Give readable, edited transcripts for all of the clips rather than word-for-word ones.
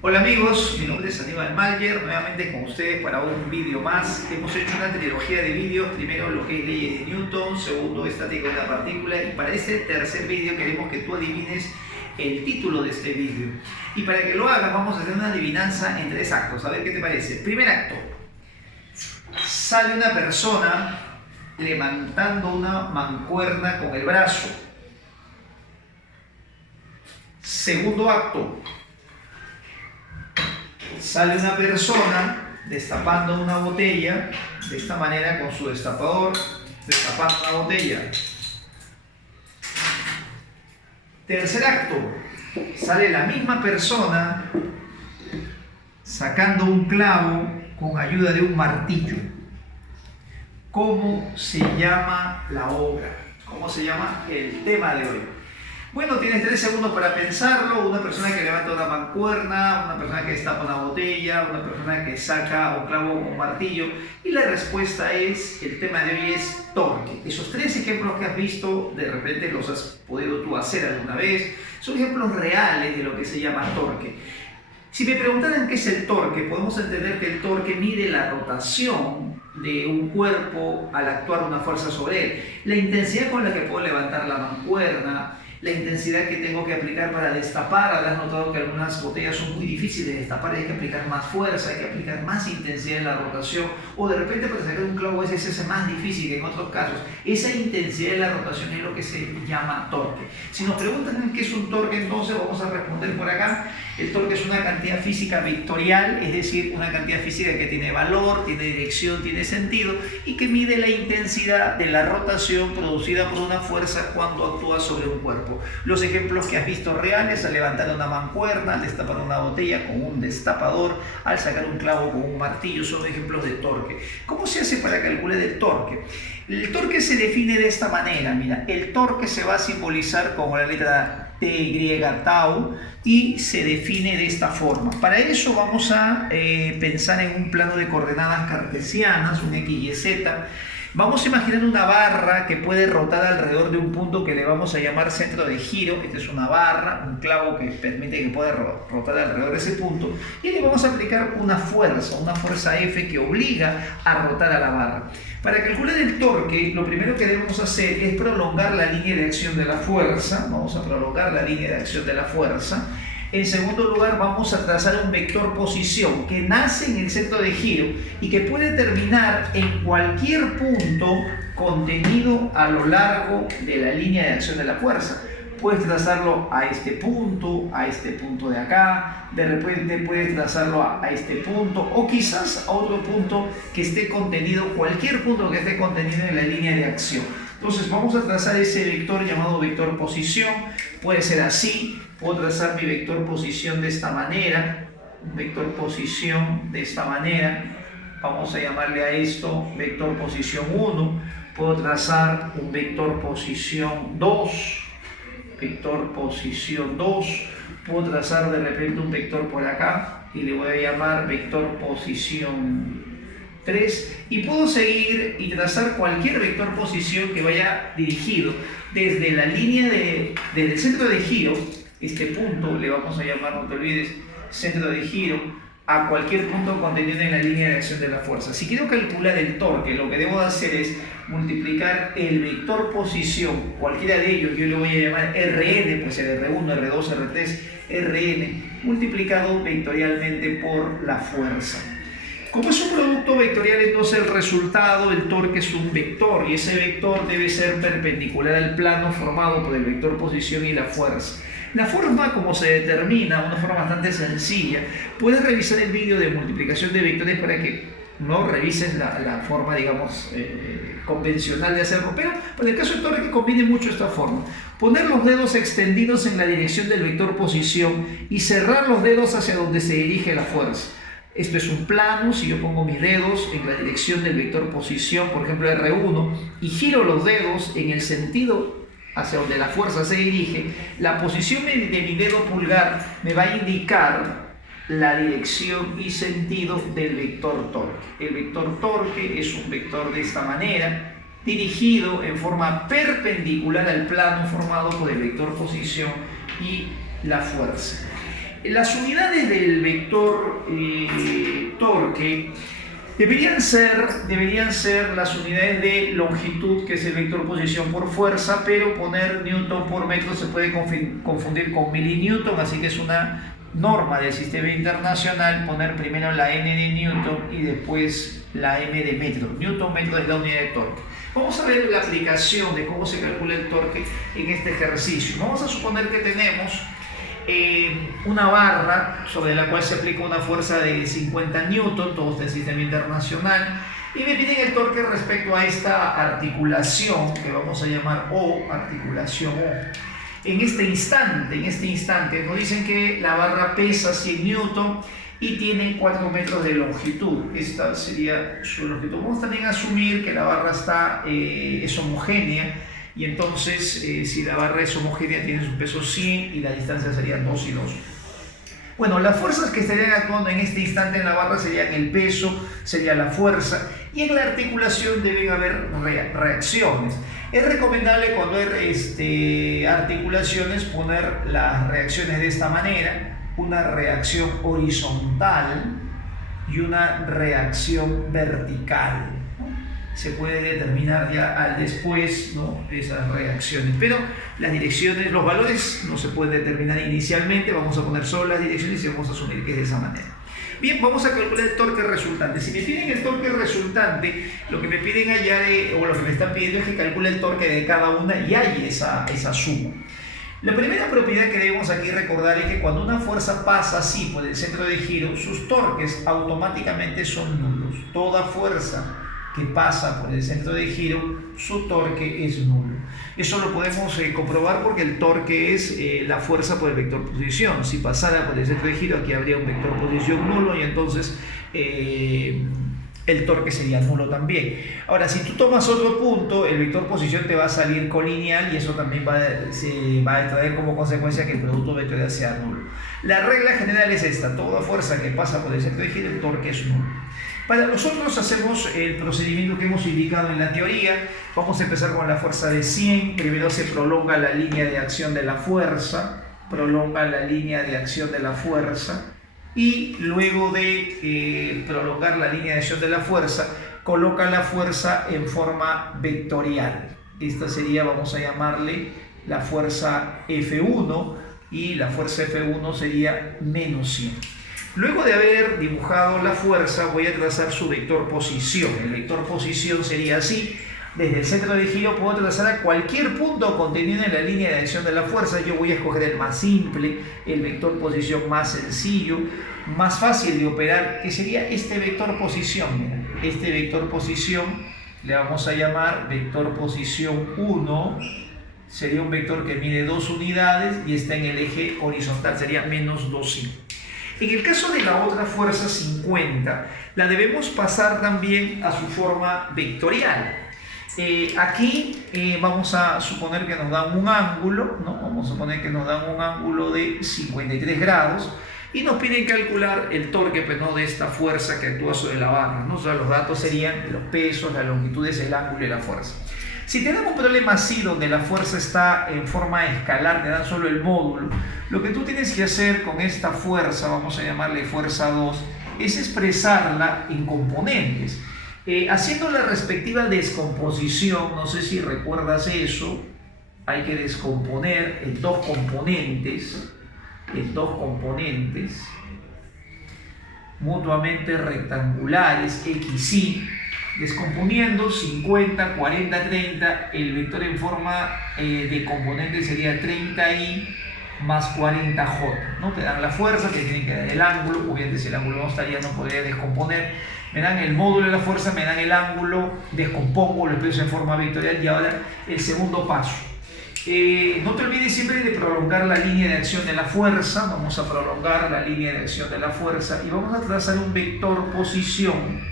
Hola amigos, mi nombre es Aníbal Mayer, nuevamente con ustedes para un vídeo más. Hemos hecho una trilogía de vídeos, primero lo que es leyes de Newton, segundo estática de la partícula, y para este tercer vídeo queremos que tú adivines el título de este vídeo. Y para que lo hagas vamos a hacer una adivinanza en 3 actos, a ver qué te parece. Primer acto, sale una persona levantando una mancuerna con el brazo. Segundo acto, sale una persona destapando una botella de esta manera con su destapador, destapando una botella. Tercer acto, sale la misma persona sacando un clavo con ayuda de un martillo. ¿Cómo se llama la obra? ¿Cómo se llama el tema de hoy? Bueno, tienes 3 segundos para pensarlo. Una persona que levanta una mancuerna, una persona que destapa una botella, una persona que saca un clavo con un martillo. Y la respuesta es, el tema de hoy es torque. Esos 3 ejemplos que has visto, de repente los has podido tú hacer alguna vez. Son ejemplos reales de lo que se llama torque. Si me preguntaran qué es el torque, podemos entender que el torque mide la rotación de un cuerpo al actuar una fuerza sobre él. La intensidad con la que puedo levantar la mancuerna, la intensidad que tengo que aplicar para destapar. Habrás notado que algunas botellas son muy difíciles de destapar, hay que aplicar más fuerza, hay que aplicar más intensidad en la rotación, o de repente para sacar un clavo a veces se hace más difícil que en otros casos. Esa intensidad de la rotación es lo que se llama torque. Si nos preguntan qué es un torque, entonces vamos a responder por acá. El torque es una cantidad física vectorial, es decir, una cantidad física que tiene valor, tiene dirección, tiene sentido y que mide la intensidad de la rotación producida por una fuerza cuando actúa sobre un cuerpo. Los ejemplos que has visto reales, al levantar una mancuerna, al destapar una botella con un destapador, al sacar un clavo con un martillo, son ejemplos de torque. ¿Cómo se hace para calcular el torque? El torque se define de esta manera, mira, el torque se va a simbolizar como la letra T, tau, y se define de esta forma. Para eso vamos a pensar en un plano de coordenadas cartesianas, un X, Y, Z. Vamos a imaginar una barra que puede rotar alrededor de un punto que le vamos a llamar centro de giro. Esta es una barra, un clavo que permite que pueda rotar alrededor de ese punto. Y le vamos a aplicar una fuerza F que obliga a rotar a la barra. Para calcular el torque, lo primero que debemos hacer es prolongar la línea de acción de la fuerza. Vamos a prolongar la línea de acción de la fuerza. En segundo lugar, vamos a trazar un vector posición que nace en el centro de giro y que puede terminar en cualquier punto contenido a lo largo de la línea de acción de la fuerza. Puedes trazarlo a este punto de acá, de repente puedes trazarlo a este punto o quizás a otro punto que esté contenido, cualquier punto que esté contenido en la línea de acción. Entonces vamos a trazar ese vector llamado vector posición. Puede ser así, puedo trazar mi vector posición de esta manera, un vector posición de esta manera. Vamos a llamarle a esto vector posición 1. Puedo trazar un vector posición 2. Vector posición 2, puedo trazar de repente un vector por acá y le voy a llamar vector posición 3 y puedo seguir y trazar cualquier vector posición que vaya dirigido desde la línea desde el centro de giro, este punto le vamos a llamar, no te olvides, centro de giro, a cualquier punto contenido en la línea de acción de la fuerza. Si quiero calcular el torque, lo que debo hacer es multiplicar el vector posición, cualquiera de ellos, yo le voy a llamar Rn, pues el R1, R2, R3, Rn, multiplicado vectorialmente por la fuerza. Como es un producto vectorial, entonces el resultado, el torque, es un vector y ese vector debe ser perpendicular al plano formado por el vector posición y la fuerza. La forma como se determina, una forma bastante sencilla, puedes revisar el vídeo de multiplicación de vectores para que no revises la forma, digamos, convencional de hacerlo, pero en el caso del torque conviene mucho esta forma. Poner los dedos extendidos en la dirección del vector posición y cerrar los dedos hacia donde se dirige la fuerza. Esto es un plano. Si yo pongo mis dedos en la dirección del vector posición, por ejemplo R1, y giro los dedos en el sentido hacia donde la fuerza se dirige, la posición de mi dedo pulgar me va a indicar la dirección y sentido del vector torque. El vector torque es un vector de esta manera, dirigido en forma perpendicular al plano formado por el vector posición y la fuerza. Las unidades del vector torque deberían ser las unidades de longitud, que es el vector posición por fuerza, pero poner newton por metro se puede confundir con milinewton, así que es una norma del sistema internacional poner primero la n de newton y después la m de metro. Newton metro es la unidad de torque. Vamos a ver la aplicación de cómo se calcula el torque en este ejercicio. Vamos a suponer que tenemos una barra sobre la cual se aplica una fuerza de 50 newton, todo este sistema internacional, y me piden el torque respecto a esta articulación que vamos a llamar O, articulación O. En este instante nos dicen que la barra pesa 100 newton y tiene 4 metros de longitud. Esta sería su longitud. Vamos también a asumir que la barra es homogénea, y entonces si la barra es homogénea tiene su peso 100 y la distancia sería 2 y 2. Bueno, las fuerzas que estarían actuando en este instante en la barra serían el peso, sería la fuerza, y en la articulación deben haber reacciones. Es recomendable cuando hay articulaciones poner las reacciones de esta manera: una reacción horizontal y una reacción vertical. Se puede determinar ya al después, ¿no?, esas reacciones, pero las direcciones, los valores no se pueden determinar inicialmente. Vamos a poner solo las direcciones y vamos a asumir que es de esa manera. Bien, vamos a calcular el torque resultante. Si me piden el torque resultante, lo que me piden hallar, o lo que me están pidiendo, es que calcule el torque de cada una y hay esa suma. La primera propiedad que debemos aquí recordar es que cuando una fuerza pasa así por el centro de giro, sus torques automáticamente son nulos. Toda fuerza que pasa por el centro de giro, su torque es nulo. Eso lo podemos comprobar porque el torque es la fuerza por el vector posición. Si pasara por el centro de giro, aquí habría un vector posición nulo y entonces el torque sería nulo también. Ahora, si tú tomas otro punto, el vector posición te va a salir colineal y eso también se va a traer como consecuencia que el producto vectorial sea nulo. La regla general es esta: toda fuerza que pasa por el centro de giro, el torque es nulo. Para nosotros hacemos el procedimiento que hemos indicado en la teoría. Vamos a empezar con la fuerza de 100. Primero se prolonga la línea de acción de la fuerza, y luego de prolongar la línea de acción de la fuerza, coloca la fuerza en forma vectorial. Esta sería, vamos a llamarle, la fuerza F1, y la fuerza F1 sería menos 100. Luego de haber dibujado la fuerza, voy a trazar su vector posición. El vector posición sería así. Desde el centro de giro puedo trazar a cualquier punto contenido en la línea de acción de la fuerza. Yo voy a escoger el más simple, el vector posición más sencillo, más fácil de operar, que sería este vector posición. Mira, este vector posición le vamos a llamar vector posición 1. Sería un vector que mide 2 unidades y está en el eje horizontal, sería menos 2,5. En el caso de la otra fuerza 50, la debemos pasar también a su forma vectorial. Aquí vamos a suponer que nos dan un ángulo, ¿no? Vamos a suponer que nos dan un ángulo de 53 grados y nos piden calcular el torque, pues, ¿no?, de esta fuerza que actúa sobre la barra, ¿no? O sea, los datos serían los pesos, las longitudes, el ángulo y la fuerza. Si tenemos un problema así, donde la fuerza está en forma escalar, te dan solo el módulo, lo que tú tienes que hacer con esta fuerza, vamos a llamarle fuerza 2, es expresarla en componentes. Haciendo la respectiva descomposición, no sé si recuerdas eso, hay que descomponer en dos componentes mutuamente rectangulares, x, y. Descomponiendo 50, 40, 30, el vector en forma de componente sería 30i más 40j, ¿no? Te dan la fuerza, te tienen que dar el ángulo. Obviamente, si el ángulo no estaría, no podría descomponer. Me dan el módulo de la fuerza, me dan el ángulo, descompongo, lo expreso en forma vectorial. Y ahora el segundo paso. No te olvides siempre de prolongar la línea de acción de la fuerza. Vamos a prolongar la línea de acción de la fuerza y vamos a trazar un vector posición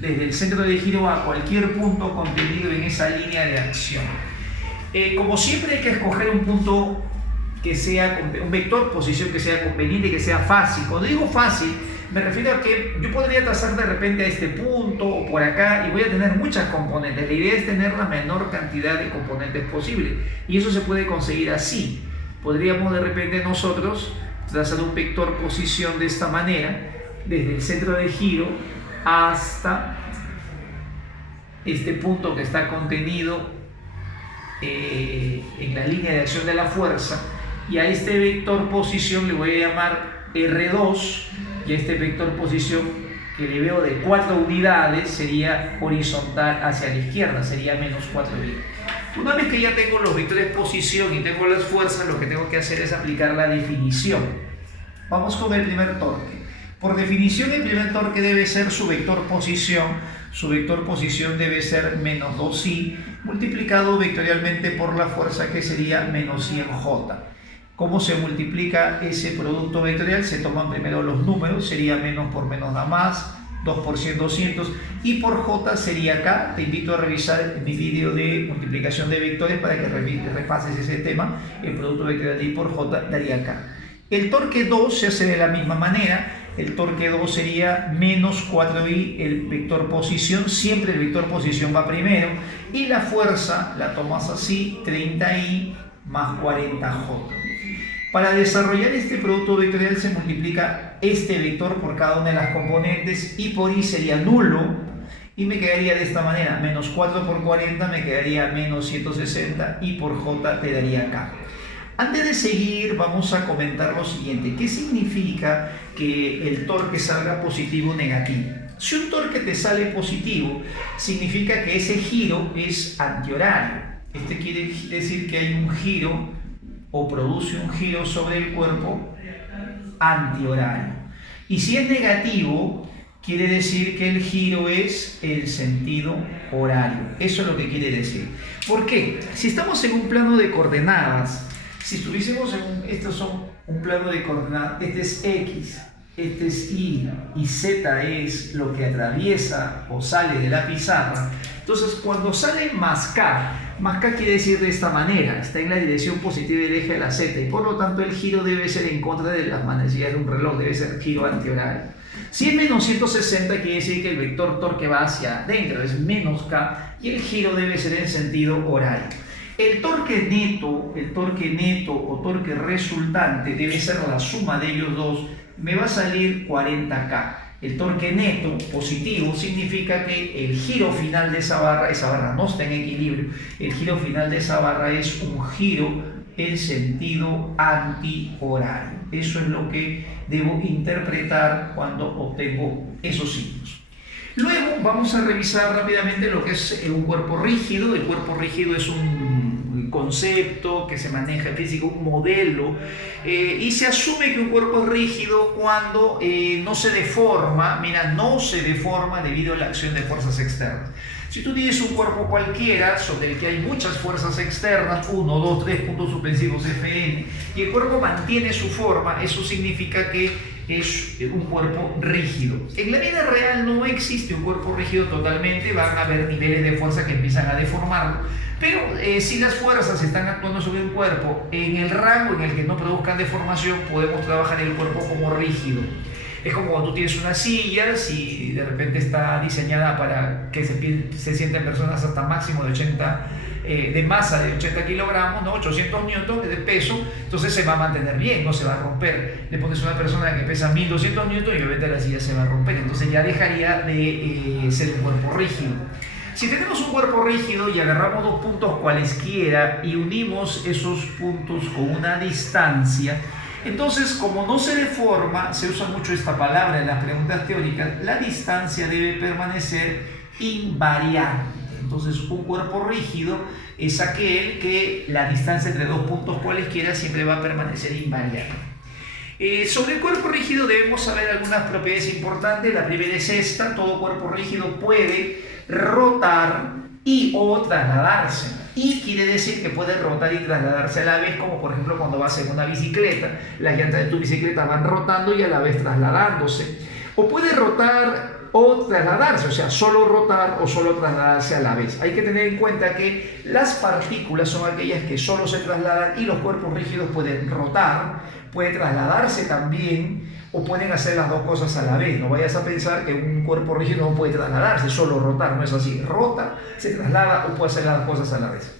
desde el centro de giro a cualquier punto contenido en esa línea de acción. Como siempre, hay que escoger un punto que sea, un vector posición que sea conveniente, que sea fácil. Cuando digo fácil, me refiero a que yo podría trazar de repente a este punto o por acá y voy a tener muchas componentes. La idea es tener la menor cantidad de componentes posible y eso se puede conseguir así. Podríamos de repente nosotros trazar un vector posición de esta manera, desde el centro de giro hasta este punto que está contenido en la línea de acción de la fuerza, y a este vector posición le voy a llamar R2, y a este vector posición que le veo de 4 unidades sería horizontal hacia la izquierda, sería menos 4i. Una vez que ya tengo los vectores posición y tengo las fuerzas, lo que tengo que hacer es aplicar la definición. Vamos con el primer torque. Por definición, el primer torque debe ser su vector posición. Su vector posición debe ser menos 2i multiplicado vectorialmente por la fuerza, que sería menos i en j. ¿Cómo se multiplica ese producto vectorial? Se toman primero los números, sería menos por menos da más, 2 por 100, 200, y por j sería k. Te invito a revisar mi vídeo de multiplicación de vectores para que repases ese tema. El producto vectorial de i por j daría k. El torque 2 se hace de la misma manera. El torque 2 sería menos 4i, el vector posición, siempre el vector posición va primero, y la fuerza la tomas así, 30i más 40j. Para desarrollar este producto vectorial se multiplica este vector por cada una de las componentes, y por i sería nulo, y me quedaría de esta manera, menos 4 por 40 me quedaría menos 160, y por j te daría k. Antes de seguir, vamos a comentar lo siguiente. ¿Qué significa que el torque salga positivo o negativo? Si un torque te sale positivo, significa que ese giro es antihorario. Este quiere decir que hay un giro o produce un giro sobre el cuerpo antihorario. Y si es negativo, quiere decir que el giro es el sentido horario. Eso es lo que quiere decir. ¿Por qué? Si estamos en un plano de coordenadas, si estuviésemos estos son un plano de coordenadas, este es X, este es Y, y Z es lo que atraviesa o sale de la pizarra. Entonces, cuando sale más K quiere decir de esta manera, está en la dirección positiva del eje de la Z, y por lo tanto el giro debe ser en contra de las manecillas de un reloj, debe ser giro antihorario. Si es menos 160, quiere decir que el vector torque va hacia adentro, es menos K, y el giro debe ser en sentido horario. El torque neto o torque resultante debe ser la suma de ellos dos, me va a salir 40K. El torque neto positivo significa que el giro final de esa barra no está en equilibrio, el giro final de esa barra es un giro en sentido antihorario. Eso es lo que debo interpretar cuando obtengo esos signos. Luego vamos a revisar rápidamente lo que es un cuerpo rígido. El cuerpo rígido es un concepto que se maneja en física, un modelo, y se asume que un cuerpo es rígido cuando no se deforma, no se deforma debido a la acción de fuerzas externas. Si tú tienes un cuerpo cualquiera sobre el que hay muchas fuerzas externas, 1, 2, 3 puntos suspensivos Fn, y el cuerpo mantiene su forma, eso significa que es un cuerpo rígido. En la vida real no existe un cuerpo rígido totalmente, van a haber niveles de fuerza que empiezan a deformarlo, pero si las fuerzas están actuando sobre un cuerpo en el rango en el que no produzcan deformación, podemos trabajar el cuerpo como rígido. Es como cuando tú tienes una silla, si de repente está diseñada para que se sienten personas hasta máximo de masa de 80 kilogramos, ¿no? 800 newtons de peso, entonces se va a mantener bien, no se va a romper. Le pones una persona que pesa 1200 newtons y obviamente la silla se va a romper, entonces ya dejaría de ser un cuerpo rígido. Si tenemos un cuerpo rígido y agarramos dos puntos cualesquiera y unimos esos puntos con una distancia, entonces, como no se deforma, se usa mucho esta palabra en las preguntas teóricas, la distancia debe permanecer invariante. Entonces, un cuerpo rígido es aquel que la distancia entre dos puntos cualesquiera siempre va a permanecer invariante. Sobre el cuerpo rígido debemos saber algunas propiedades importantes. La primera es esta: todo cuerpo rígido puede rotar y o trasladarse. Y quiere decir que puede rotar y trasladarse a la vez, como por ejemplo cuando vas en una bicicleta, las llantas de tu bicicleta van rotando y a la vez trasladándose. O puede rotar o trasladarse, o sea, solo rotar o solo trasladarse a la vez. Hay que tener en cuenta que las partículas son aquellas que solo se trasladan y los cuerpos rígidos pueden rotar, pueden trasladarse también, o pueden hacer las dos cosas a la vez. No vayas a pensar que un cuerpo rígido no puede trasladarse, solo rotar, no es así. Rota, se traslada o puede hacer las dos cosas a la vez.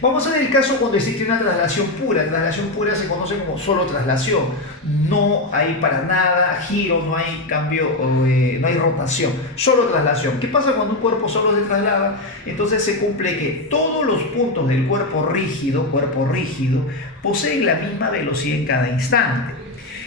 Vamos a ver el caso cuando existe una traslación pura. Traslación pura se conoce como solo traslación. No hay para nada giro, no hay cambio, no hay rotación, solo traslación. ¿Qué pasa cuando un cuerpo solo se traslada? Entonces se cumple que todos los puntos del cuerpo rígido, poseen la misma velocidad en cada instante.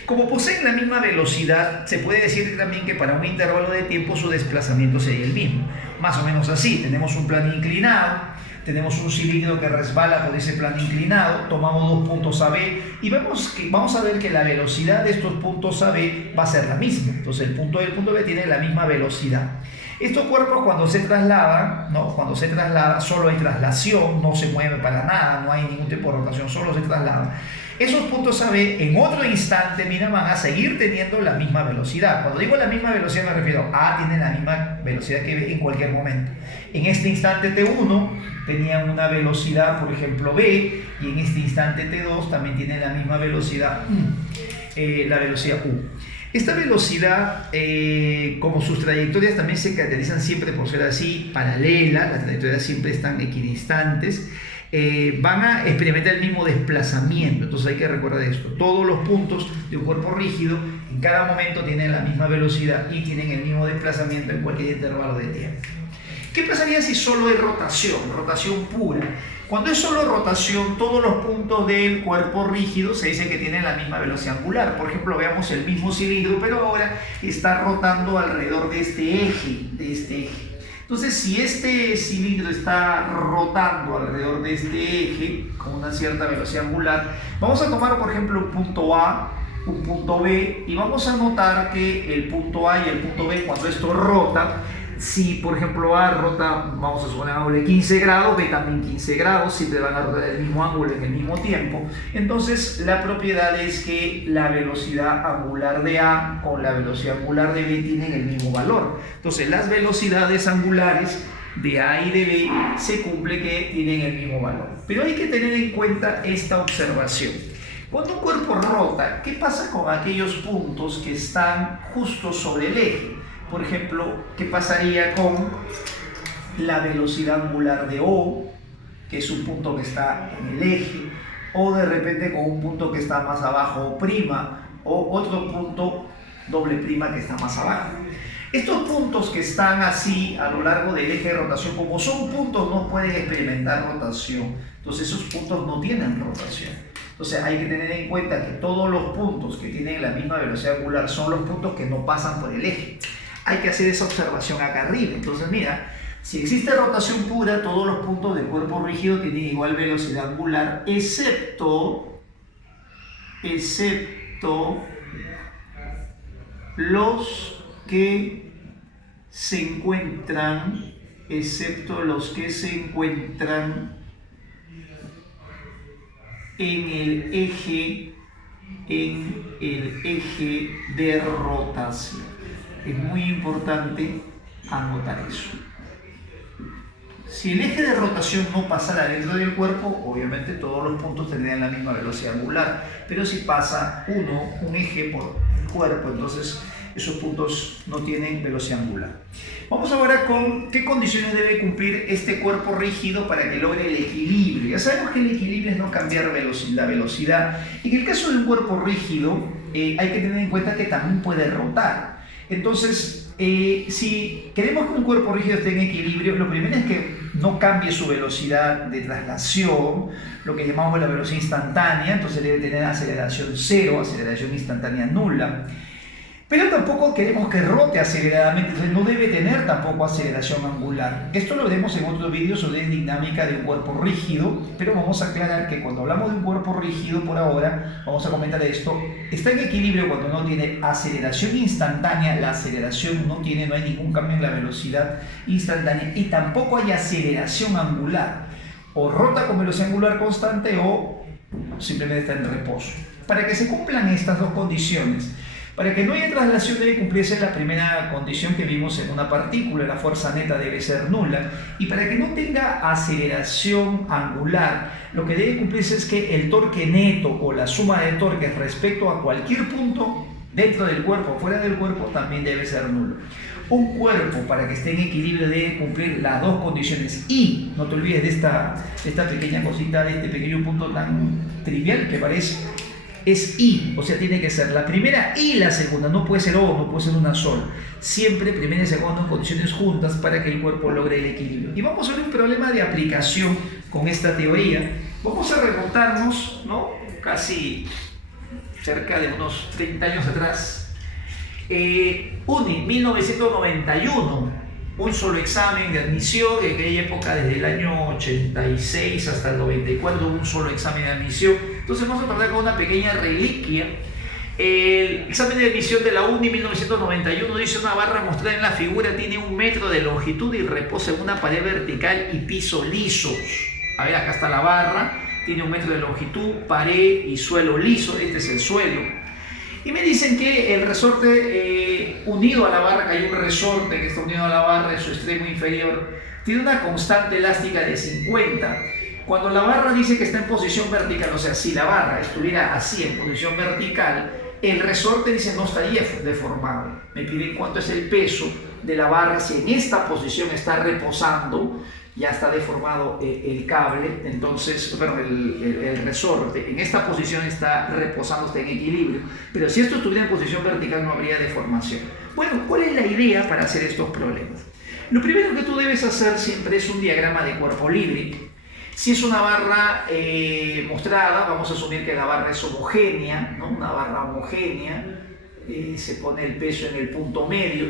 Como poseen la misma velocidad, se puede decir también que para un intervalo de tiempo su desplazamiento sería el mismo. Más o menos así, tenemos un plano inclinado, tenemos un cilindro que resbala por ese plano inclinado, tomamos dos puntos AB y vamos a ver que la velocidad de estos puntos AB va a ser la misma. Entonces el punto A y el punto B tienen la misma velocidad. Estos cuerpos cuando se trasladan, solo hay traslación, no se mueve para nada, no hay ningún tipo de rotación, solo se trasladan. Esos puntos AB en otro instante, mira, van a seguir teniendo la misma velocidad. Cuando digo la misma velocidad me refiero a A tiene la misma velocidad que B en cualquier momento. En este instante T1 tenían una velocidad, por ejemplo, B, y en este instante T2 también tienen la misma velocidad, la velocidad U. Esta velocidad, como sus trayectorias también se caracterizan siempre por ser así, paralelas, las trayectorias siempre están equidistantes, van a experimentar el mismo desplazamiento. Entonces hay que recordar esto: todos los puntos de un cuerpo rígido en cada momento tienen la misma velocidad y tienen el mismo desplazamiento en cualquier intervalo de tiempo. ¿Qué pasaría si solo hay rotación pura? Cuando es solo rotación, todos los puntos del cuerpo rígido se dice que tienen la misma velocidad angular. Por ejemplo, veamos el mismo cilindro, pero ahora está rotando alrededor de este eje. Entonces, si este cilindro está rotando alrededor de este eje con una cierta velocidad angular, vamos a tomar, por ejemplo, un punto A, un punto B, y vamos a notar que el punto A y el punto B, cuando esto rota, si por ejemplo A rota, vamos a suponer, ángulo de 15 grados, B también 15 grados, siempre van a rotar el mismo ángulo en el mismo tiempo. Entonces la propiedad es que la velocidad angular de A con la velocidad angular de B tienen el mismo valor. Entonces las velocidades angulares de A y de B se cumple que tienen el mismo valor. Pero hay que tener en cuenta esta observación. Cuando un cuerpo rota, ¿qué pasa con aquellos puntos que están justo sobre el eje? Por ejemplo, ¿qué pasaría con la velocidad angular de O, que es un punto que está en el eje, o de repente con un punto que está más abajo, prima, o otro punto doble prima que está más abajo? Estos puntos que están así a lo largo del eje de rotación, como son puntos, no pueden experimentar rotación. Entonces esos puntos no tienen rotación. Entonces hay que tener en cuenta que todos los puntos que tienen la misma velocidad angular son los puntos que no pasan por el eje. Hay que hacer esa observación acá arriba. Entonces mira, si existe rotación pura, todos los puntos del cuerpo rígido tienen igual velocidad angular, excepto los que se encuentran en el eje de rotación. Es muy importante anotar eso. Si el eje de rotación no pasara dentro del cuerpo, obviamente todos los puntos tendrían la misma velocidad angular, pero si pasa un eje por el cuerpo, entonces esos puntos no tienen velocidad angular. Vamos ahora con qué condiciones debe cumplir este cuerpo rígido para que logre el equilibrio. Ya sabemos que el equilibrio es no cambiar la velocidad. En el caso de un cuerpo rígido, hay que tener en cuenta que también puede rotar. Entonces, si queremos que un cuerpo rígido esté en equilibrio, lo primero es que no cambie su velocidad de traslación, lo que llamamos la velocidad instantánea. Entonces debe tener aceleración cero, aceleración instantánea nula. Pero tampoco queremos que rote aceleradamente, entonces no debe tener tampoco aceleración angular. Esto lo veremos en otro vídeo sobre dinámica de un cuerpo rígido, pero vamos a aclarar que cuando hablamos de un cuerpo rígido por ahora, vamos a comentar esto, está en equilibrio cuando no tiene aceleración instantánea, la aceleración no hay ningún cambio en la velocidad instantánea, y tampoco hay aceleración angular, o rota con velocidad angular constante o simplemente está en reposo. Para que se cumplan estas dos condiciones, para que no haya traslación debe cumplirse la primera condición que vimos en una partícula, la fuerza neta debe ser nula, y para que no tenga aceleración angular, lo que debe cumplirse es que el torque neto o la suma de torques respecto a cualquier punto dentro del cuerpo o fuera del cuerpo también debe ser nulo. un cuerpo para que esté en equilibrio debe cumplir las dos condiciones y, no te olvides de esta pequeña cosita, de este pequeño punto tan trivial que parece, es y, o sea, tiene que ser la primera y la segunda, no puede ser o, no puede ser una sola. Siempre primera y segunda en condiciones juntas para que el cuerpo logre el equilibrio. Y vamos a ver un problema de aplicación con esta teoría. Vamos a remontarnos, ¿no? Casi cerca de unos 30 años atrás. UNI, 1991, un solo examen de admisión, en aquella época desde el año 86 hasta el 94, un solo examen de admisión. Entonces vamos a tratar con una pequeña reliquia. El examen de admisión de la UNI 1991 dice: una barra mostrada en la figura tiene 1 metro de longitud y reposa en una pared vertical y piso lisos. A ver, acá está la barra, tiene 1 metro de longitud, pared y suelo liso, este es el suelo. Y me dicen que el resorte unido a la barra, que hay un resorte que está unido a la barra en su extremo inferior, tiene una constante elástica de 50. Cuando la barra dice que está en posición vertical, o sea, si la barra estuviera así en posición vertical, el resorte dice no estaría deformado. Me piden cuánto es el peso de la barra si en esta posición está reposando, ya está deformado el cable, entonces, bueno, el resorte en esta posición está reposando, está en equilibrio, pero si esto estuviera en posición vertical no habría deformación. Bueno, ¿cuál es la idea para hacer estos problemas? Lo primero que tú debes hacer siempre es un diagrama de cuerpo libre. Si es una barra mostrada, vamos a asumir que la barra es homogénea, ¿no? Una barra homogénea, se pone el peso en el punto medio.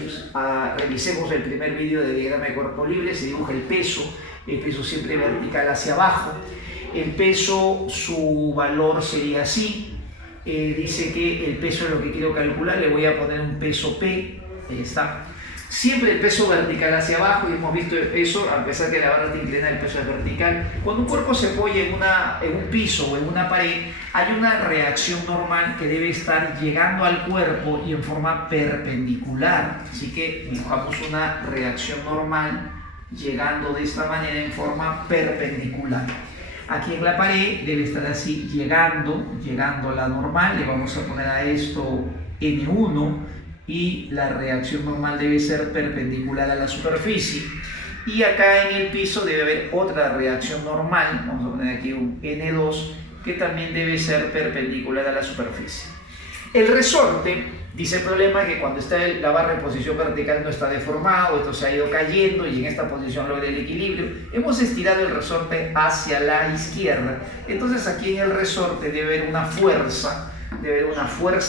Revisemos el primer vídeo de diagrama de cuerpo libre, se dibuja el peso siempre vertical hacia abajo. El peso, su valor sería así. Dice que el peso es lo que quiero calcular, le voy a poner un peso P, ahí está. Siempre el peso vertical hacia abajo, y hemos visto eso, a pesar que la barra está inclinada, el peso es vertical. Cuando un cuerpo se apoya en un piso o en una pared, hay una reacción normal que debe estar llegando al cuerpo y en forma perpendicular. Así que dibujamos una reacción normal llegando de esta manera en forma perpendicular. Aquí en la pared debe estar así, llegando la normal, le vamos a poner a esto N1, y la reacción normal debe ser perpendicular a la superficie. Y acá en el piso debe haber otra reacción normal, vamos a poner aquí un N2, que también debe ser perpendicular a la superficie. El resorte, dice el problema que cuando está la barra en posición vertical no está deformado, esto se ha ido cayendo y en esta posición logra el equilibrio. Hemos estirado el resorte hacia la izquierda, entonces aquí en el resorte debe haber una fuerza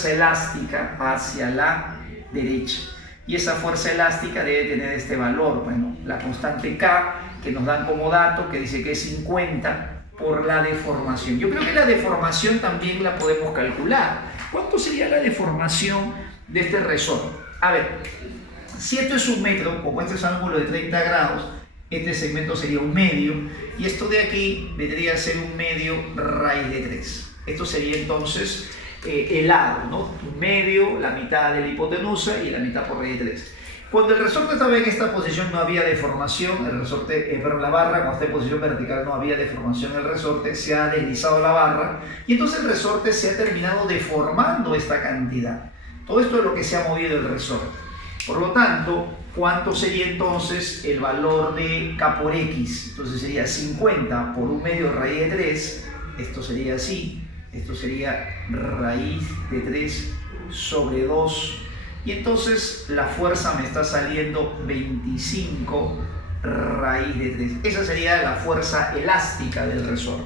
elástica hacia la derecha, y esa fuerza elástica debe tener este valor, bueno, la constante K que nos dan como dato, que dice que es 50 por la deformación. Yo creo que la deformación también la podemos calcular. ¿Cuánto sería la deformación de este resorte? A ver, si esto es 1 metro, como este es un ángulo de 30 grados, este segmento sería 1 medio, y esto de aquí vendría a ser 1 medio raíz de 3. Esto sería entonces el lado, ¿no? 1 medio, la mitad de la hipotenusa y la mitad por raíz de 3. Cuando el resorte estaba en esta posición no había deformación, la barra cuando está en posición vertical no había deformación del resorte, se ha deslizado la barra y entonces el resorte se ha terminado deformando esta cantidad. Todo esto es lo que se ha movido el resorte. Por lo tanto, ¿cuánto sería entonces el valor de K por X? Entonces sería 50 por 1 medio raíz de 3, esto sería así. Esto sería raíz de 3 sobre 2. Y entonces la fuerza me está saliendo 25 raíz de 3. Esa sería la fuerza elástica del resorte.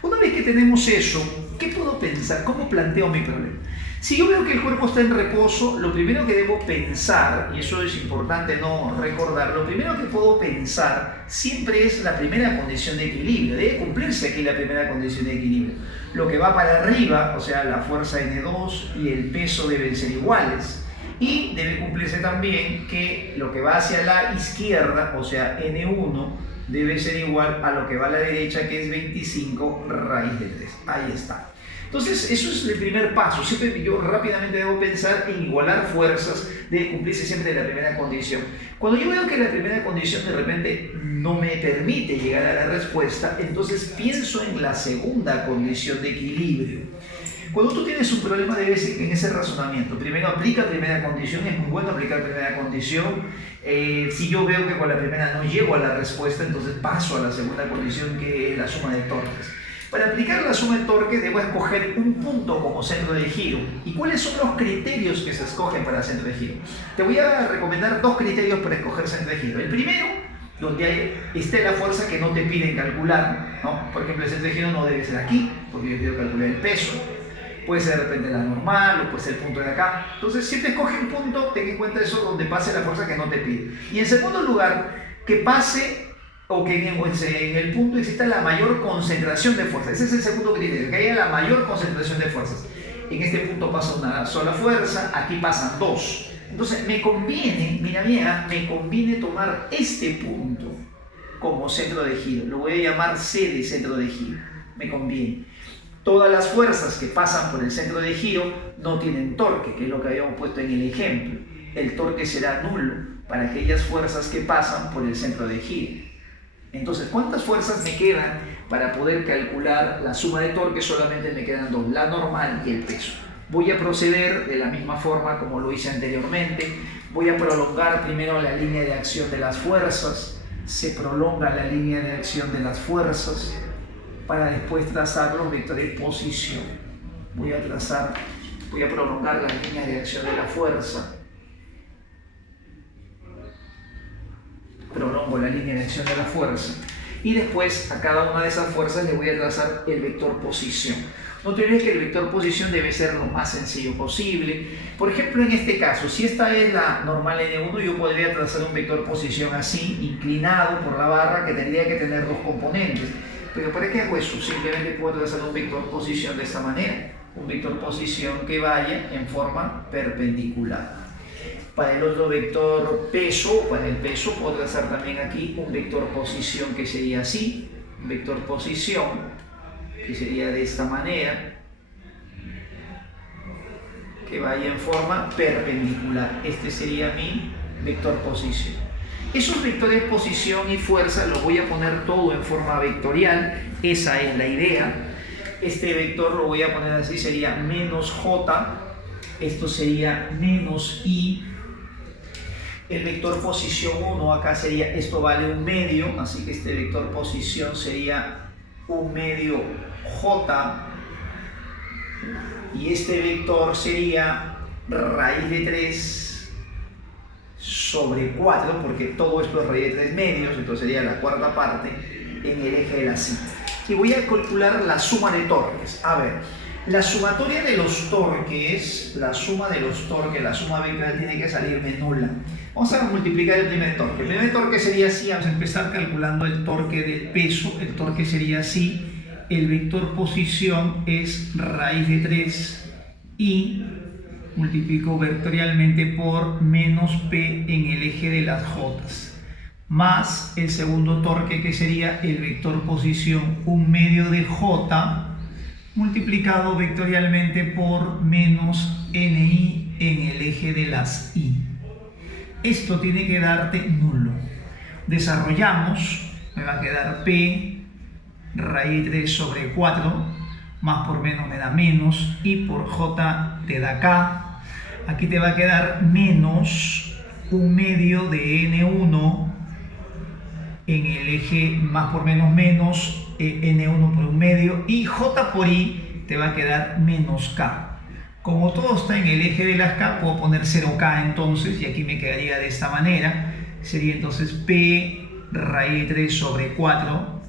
Una vez que tenemos eso, ¿qué puedo pensar? ¿Cómo planteo mi problema? Si yo veo que el cuerpo está en reposo, lo primero que debo pensar, y eso es importante no recordar, lo primero que puedo pensar siempre es la primera condición de equilibrio. Debe cumplirse aquí la primera condición de equilibrio. Lo que va para arriba, o sea, la fuerza N2 y el peso deben ser iguales. Y debe cumplirse también que lo que va hacia la izquierda, o sea, N1, debe ser igual a lo que va a la derecha, que es 25 raíz de 3. Ahí está. Entonces, eso es el primer paso. Siempre yo rápidamente debo pensar en igualar fuerzas, de cumplirse siempre la primera condición. Cuando yo veo que la primera condición de repente no me permite llegar a la respuesta, entonces pienso en la segunda condición de equilibrio. Cuando tú tienes un problema, debes en ese razonamiento. Primero aplica primera condición, es muy bueno aplicar primera condición. Si yo veo que con la primera no llego a la respuesta, entonces paso a la segunda condición, que es la suma de torques. Para aplicar la suma de torque debo escoger un punto como centro de giro. ¿Y cuáles son los criterios que se escogen para centro de giro? Te voy a recomendar dos criterios para escoger centro de giro. El primero, donde esté la fuerza que no te piden calcular, ¿no? Por ejemplo, el centro de giro no debe ser aquí, porque yo quiero calcular el peso. Puede ser de repente la normal o puede ser el punto de acá. Entonces siempre escoge un punto, ten en cuenta eso, donde pase la fuerza que no te pide. Y en segundo lugar, que pase o que en el punto exista la mayor concentración de fuerzas. Ese es el segundo criterio, que haya la mayor concentración de fuerzas. En este punto pasa una sola fuerza, aquí pasan dos. Entonces me conviene, mira, me conviene tomar este punto como centro de giro. Lo voy a llamar C de centro de giro. Me conviene. Todas las fuerzas que pasan por el centro de giro no tienen torque, que es lo que habíamos puesto en el ejemplo. El torque será nulo para aquellas fuerzas que pasan por el centro de giro. Entonces, ¿cuántas fuerzas me quedan para poder calcular la suma de torque? Solamente me quedan dos, la normal y el peso. Voy a proceder de la misma forma como lo hice anteriormente. Voy a prolongar primero la línea de acción de las fuerzas. Se prolonga la línea de acción de las fuerzas para después trazar los vectores de posición. Voy a prolongar la línea de acción de la fuerza. Prolongo la línea de acción de la fuerza y después a cada una de esas fuerzas le voy a trazar el vector posición. No te olvides que el vector posición debe ser lo más sencillo posible. Por ejemplo, en este caso, si esta es la normal N1, yo podría trazar un vector posición así, inclinado por la barra, que tendría que tener dos componentes. Pero ¿para qué hago eso? Simplemente puedo trazar un vector posición de esta manera. Un vector posición que vaya en forma perpendicular. Para el otro vector peso, para el peso puedo trazar también aquí un vector posición que sería así, un vector posición que sería de esta manera, que vaya en forma perpendicular. Este sería mi vector posición. Esos vectores posición y fuerza los voy a poner todo en forma vectorial, esa es la idea. Este vector lo voy a poner así, sería menos J, esto sería menos I. El vector posición 1 acá sería, esto vale 1/2, así que este vector posición sería 1/2 J, y este vector sería raíz de 3 sobre 4, porque todo esto es raíz de 3 medios, entonces sería la cuarta parte en el eje de la cinta. Y voy a calcular la suma de torques. A ver, la sumatoria de los torques, la suma vectorial tiene que salirme nula. Vamos a multiplicar el primer torque. El primer torque sería así, vamos a empezar calculando el torque del peso. El torque sería así. El vector posición es raíz de 3 y multiplico vectorialmente por menos P en el eje de las J, más el segundo torque que sería el vector posición 1/2 de J multiplicado vectorialmente por menos NI en el eje de las I. Esto tiene que darte nulo. Desarrollamos, me va a quedar P raíz de 3 sobre 4, más por menos me da menos, y por J te da K. Aquí te va a quedar menos 1/2 de N1 en el eje más por menos menos, N1 por 1/2, y J por I te va a quedar menos K. Como todo está en el eje de las K, puedo poner 0K entonces, y aquí me quedaría de esta manera. Sería entonces P raíz de 3 sobre 4,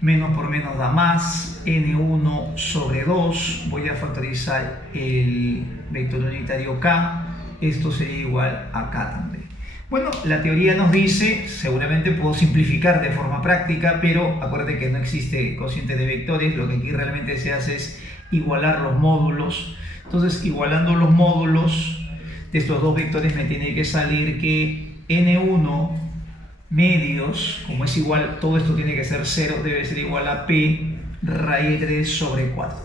menos por menos da más, N1 sobre 2, voy a factorizar el vector unitario K, esto sería igual a K también. Bueno, la teoría nos dice, seguramente puedo simplificar de forma práctica, pero acuérdate que no existe cociente de vectores, lo que aquí realmente se hace es igualar los módulos. Entonces, igualando los módulos de estos dos vectores me tiene que salir que N1 medios, como es igual, todo esto tiene que ser 0, debe ser igual a P raíz de 3 sobre 4.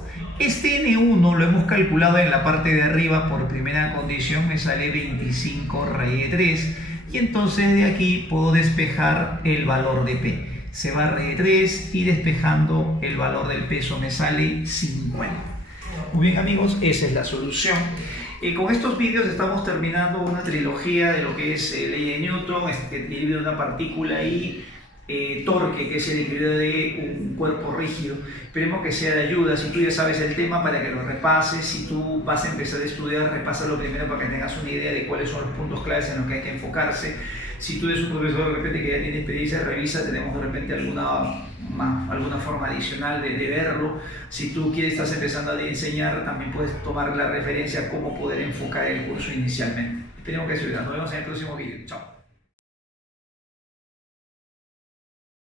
Este N1 lo hemos calculado en la parte de arriba por primera condición, me sale 25 raíz de 3 y entonces de aquí puedo despejar el valor de P. Se va raíz de 3 y despejando el valor del peso me sale 50. Muy bien amigos, esa es la solución. Con estos vídeos estamos terminando una trilogía de lo que es ley de Newton, equilibrio de una partícula y torque, que es el equilibrio de un cuerpo rígido. Esperemos que sea de ayuda. Si tú ya sabes el tema, para que lo repases. Si tú vas a empezar a estudiar, repásalo primero para que tengas una idea de cuáles son los puntos claves en los que hay que enfocarse. Si tú eres un profesor de repente que ya tiene experiencia, revisa, tenemos de repente alguna forma adicional de verlo. Si tú estás empezando a enseñar, también puedes tomar la referencia a cómo poder enfocar el curso inicialmente. Esperemos que sea de ayuda. Nos vemos en el próximo vídeo. Chao.